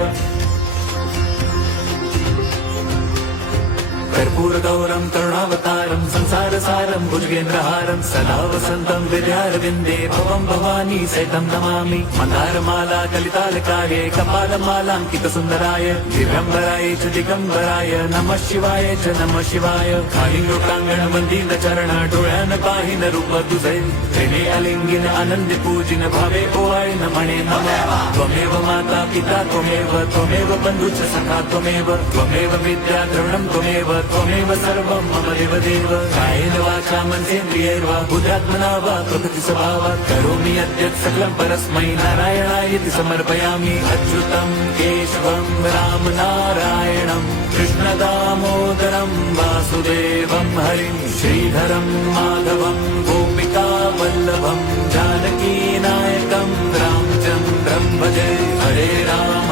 वासुदेव कर्पूरगौरं करुणावतारं संसारसारं भुजगेन्द्रहारं सदा वसन्तं हृदयारविन्दे भवं भवानी सहितं नमामि मन्दारमाला कलितालकार्ये कपालमालाङ्कितसुन्दराय दिव्यम्बराय च दिगम्बराय नमः शिवाय च नमः शिवाय कालिङ्गोटाङ्गण वन्दित चरण डोळ्यान पाहिन रूप तुझे प्रेमे अलिंगिन आनंद पूजिन भावे ओवाळी नमणे नमः त्वमेव माता पिता त्वमेव बन्धु च सखा त्वमेव विद्या द्रविणं त्वमेव सर्वं मम देवदेव कायेन वाचा मनसेन्द्रियैर्वा बुद्ध्यात्मना वा प्रकृति स्वभावात् करोमि यद्यत् सकलं परस्मै नारायणायति समर्पयामि अच्युतं केशवं राम नारायणं कृष्णदामोदरं वासुदेवं हरिं श्रीधरं माधवं गोपिका वल्लभं जानकी नायकं रामचन्द्रं भजे हरे राम